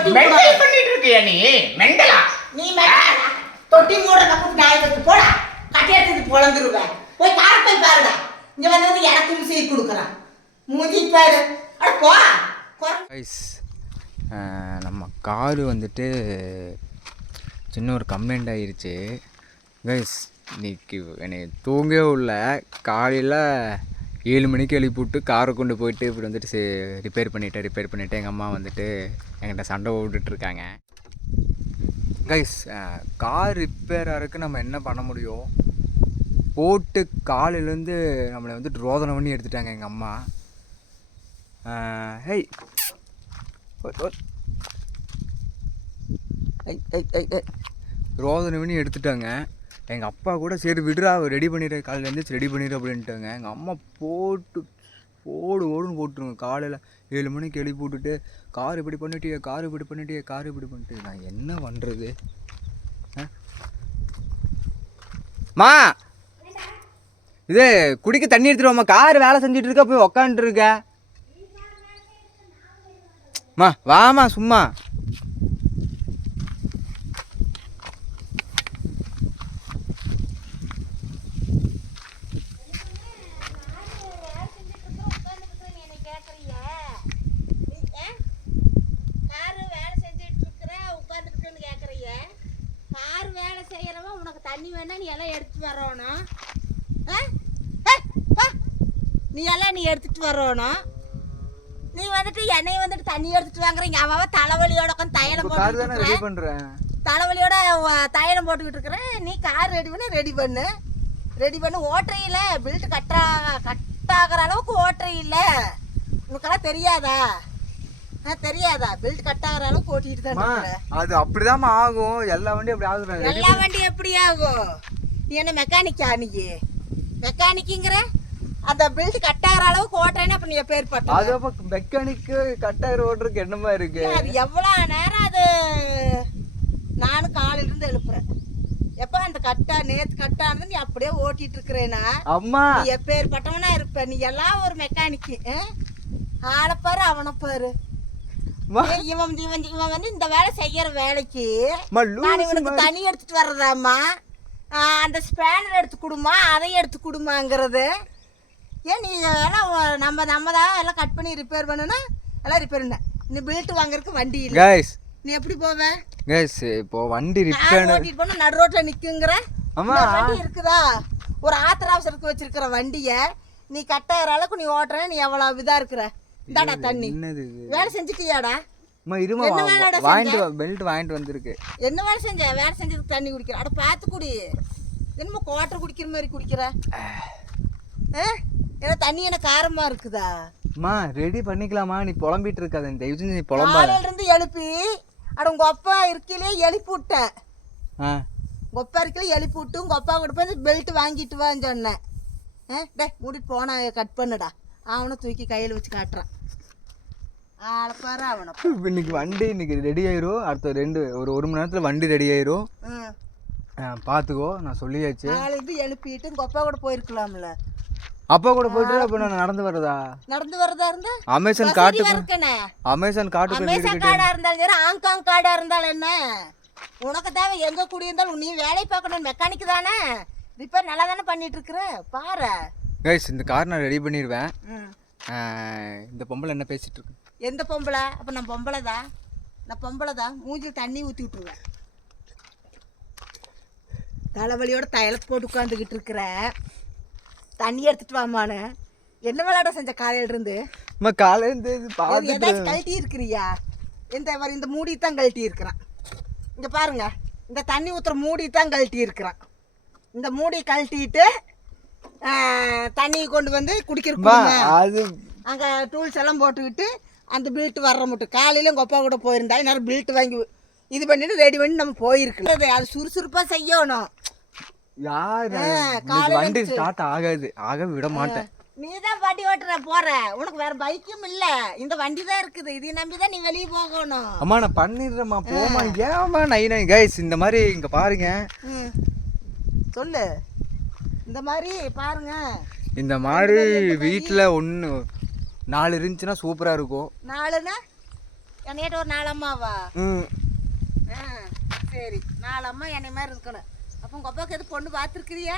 தொட்டி மெண்டல் பண்ணிட்டு இருக்கியா நீ? மெண்டலா நீ மெண்டலா? தொட்டி மூட கப்பு நாய் வச்சு போடா. கட்டி எடுத்துட்டு பொளந்துருவேன். போய் கார போய் பாருடா. இங்க வந்து எனக்கு மிசை கொடுக்குறான். மூஞ்சி பாரு. அட போ. கைஸ் நம்ம காரு வந்துட்டு சின்ன ஒரு கம்ப்ளைண்ட் ஆகிருச்சு கைஸ். இன்னைக்கு என்னை தூங்கவே இல்லை. காலையில் 7 மணிக்கு எழுப்பிவிட்டு காரை கொண்டு போயிட்டு இப்படி வந்துட்டு ரிப்பேர் பண்ணிவிட்டு எங்கள் அம்மா வந்துட்டு என்கிட்ட சண்டை விட்டுட்ருக்காங்க கைஸ். கார் ரிப்பேர் ஆகிறதுக்கு நம்ம என்ன பண்ண முடியும்? போட்டு காலையிலேருந்து நம்மளை வந்துட்டு ரோதனை பண்ணி எடுத்துட்டாங்க எங்கள் அம்மா. ஹேய் ரோதனை பண்ணி எடுத்துட்டாங்க. எங்கள் அப்பா கூட சரி விடுறா ரெடி பண்ணிடு, காலையில் எழுந்திரிச்சு ரெடி பண்ணிடு அப்படின்ட்டாங்க. எங்கள் அம்மா ஓடுன்னு போட்டுருங்க. காலையில் 7 மணிக்கு எழுப்பி விட்டுட்டு கார் இப்படி பண்ணிட்டியே. நான் என்ன பண்ணுறது? மா இது குடிக்க தண்ணி எடுத்துருவாம்மா. கார் வேலை செஞ்சுட்டு இருக்க, போய் உக்காந்துருக்க. மா வாமா சும்மா. தண்ணி வேணா நீ எல்லாம் எடுத்துட்டு வரணும். நீ எல்லாம் எடுத்துட்டு வரணும். நீ வந்துட்டு என்னைய வந்துட்டு தண்ணி எடுத்துட்டு வாங்குறீங்க. அவன் தலைவலியோட உட்காந்து தைலம் போட்டுக்கிறேன். தலைவலியோட தைலம் போட்டுக்கிட்டு இருக்கிறேன். நீ கார் ரெடி பண்ணு. ஓட்டுறையில பில்ட் கட்டாகிற அளவுக்கு ஓட்டுறையில உனக்கெல்லாம் தெரியாதா? பில்ட் கட்டாகிற அளவுக்கு ஓட்டிட்டு தான். அது அப்படிதான் ஆகும். எல்லா வண்டியும் அப்படி ஆகுது. எல்லா வண்டியும் எப்படி ஆகும்? நீ என்ன மெக்கானிக்கா? நீ மெக்கானிக்குங்கிற அந்த பில்ட் கட்டாகிற அளவுக்கு ஓட்டுறேன்னு அப்ப நீ பேர் பட்ட. அது அப்ப மெக்கானிக்கு கட்டாகிற ஓட்டுறதுக்கு என்னமா இருக்கு? அது எவ்வளவு நேரம்? அது நானும் காலையில இருந்து எழுப்புறேன். எப்ப அந்த நேத்து கட்டானது நீ அப்படியே ஓட்டிட்டு இருக்கிறேனா? அம்மா நீ எப்பேர் பட்டவனா இருப்ப. நீ எல்லாம் ஒரு மெக்கானிக்கு. ஆளை பாரு அவனை பாரு. இவன் வந்து இந்த வேலை செய்யற வேலைக்கு நான் இவனுக்கு தண்ணி எடுத்துட்டு வர்றதாம்மா. அந்த ஸ்பேனர் எடுத்து கொடுமா, அதை எடுத்து கொடுமாங்கிறது. ஏன் நீ எல்லாம் நம்ம தான் எல்லாம் கட் பண்ணி ரிப்பேர் பண்ணணும். எல்லாம் ரிப்பேர் பண்ண நீ பில்ட் வாங்குறதுக்கு வண்டி இல்லை. நீ எப்படி போவ? இப்போ வண்டி ரிப்பேர் ஓட்டிட்டு போனா நடு ரோட்ல நிக்குங்கிற வண்டி இருக்குதா? ஒரு ஆத்திர அவசரத்துக்கு வச்சிருக்கிற வண்டிய நீ கட்டாயிர அளவுக்கு நீ ஓட்டுற. நீ எவ்வளவு இதா இருக்கிற? இந்தாடா தண்ணி. வேலை செஞ்சுட்டியாடா? வாங்கிட்டு வந்திருக்கு. என்ன வேலை செஞ்ச? வேலை செஞ்சதுக்கு தண்ணி குடிக்கிற. அட பார்த்து குடி. என்னமோ குவாட்டர் குடிக்கிற மாதிரி குடிக்கிற. ஏன்னா தண்ணி என்ன காரமா இருக்குதா? அம்மா ரெடி பண்ணிக்கலாமா? நீ புலம்பிட்டு இருக்காத. தயவு செஞ்சு நீ புலம்பாத. காலையில இருந்து எழுப்பி அட உங்க அப்பா இருக்கையிலே எழுப்பி விட்டேன். உங்க அப்பா இருக்கையில எழுப்பி விட்டு உங்க அப்பா கூட போய் பெல்ட் வாங்கிட்டு வான்னு சொன்னேன். மூடிட்டு போனா கட் பண்ணுடா. அவனை தூக்கி கையில் வச்சு காட்டுறான். ஆளப்பாரு அவனை. இன்னைக்கு வண்டி ரெடி ஆயிரும். அடுத்த ஒரு மணி நேரத்துல வண்டி ரெடி ஆயிரும். பாத்துக்கோ, நான் சொல்லியாச்சு. நாளைக்கு எழுப்பிட்டு உங்க அப்பா கூட போயிருக்கலாம்ல. அப்பா கூட போயிட்டு அப்ப நான் நடந்து வரதா இருந்தா அமேசான் கார்டு இருந்தாலும் சரி, ஹாங்காங் கார்டா இருந்தாலும் என்ன உனக்கு தேவை? எங்க கூடி இருந்தாலும் நீ வேலை பார்க்கணும். மெக்கானிக் தானே, ரிப்பேர் நல்லா தானே பண்ணிட்டு இருக்கிற. பாரு கைஸ், இந்த கார் நான் ரெடி பண்ணிடுவேன். இந்த பொம்பளை என்ன பேசிட்டு இருக்கு? எந்த பொம்பளை? அப்ப நான் பொம்பளை தான். மூஞ்சில் தண்ணி ஊற்றி விட்டுருவேன். தலைவலியோட தைலத்தை போட்டு உட்காந்துக்கிட்டு இருக்கிற. தண்ணி எடுத்துட்டு வாமான்னு என்ன விளையாட செஞ்ச காலையில இருந்து? ஏதாச்சும் கழட்டி இருக்கிறியா? இந்த மூடி தான் கழட்டி இருக்கிறான். இங்க பாருங்க, இந்த தண்ணி ஊத்துற மூடி தான் கழட்டி இருக்கிறான். இந்த மூடி கழட்டிட்டு தண்ணி கொண்டு வந்து குடிக்கிறோம். அங்க டூல்ஸ் எல்லாம் போட்டுக்கிட்டு அந்த பில்ட் வர்ற மட்டும். காலையில உங்க அப்பா கூட போயிருந்தா நேரம் பில்ட் வாங்கி இது பண்ணிட்டு ரெடி பண்ணி நம்ம போயிருக்கோம். அது சுறுசுறுப்பா செய்யணும். வண்டி ஸ்டார்ட் ஆக விட மாட்டேன். நீதான் வண்டி ஓட்டுற போற. உனக்கு வேற பைக்கும் இல்ல, இந்த வண்டி தான் இருக்குது. இதை நம்பிதான் நீ வெளியே போகணும். அம்மா நான் பண்ணிடுறேம்மா, போமா. ஏமா நை கைஸ், இந்த மாதிரி இங்க பாருங்க. சொல்லு. இந்த மாதிரி பாருங்க. இந்த மாதிரி வீட்டுல 4 இருந்துச்சுன்னா சூப்பரா இருக்கும். 4னா என்னையிட்ட ஒரு 4 அம்மாவா ம் சரி 4 அம்மா என்னை மாதிரி இருக்கணும் அப்போ உங்கள் அப்பாவுக்கு எது பொண்ணு பார்த்துருக்குறியா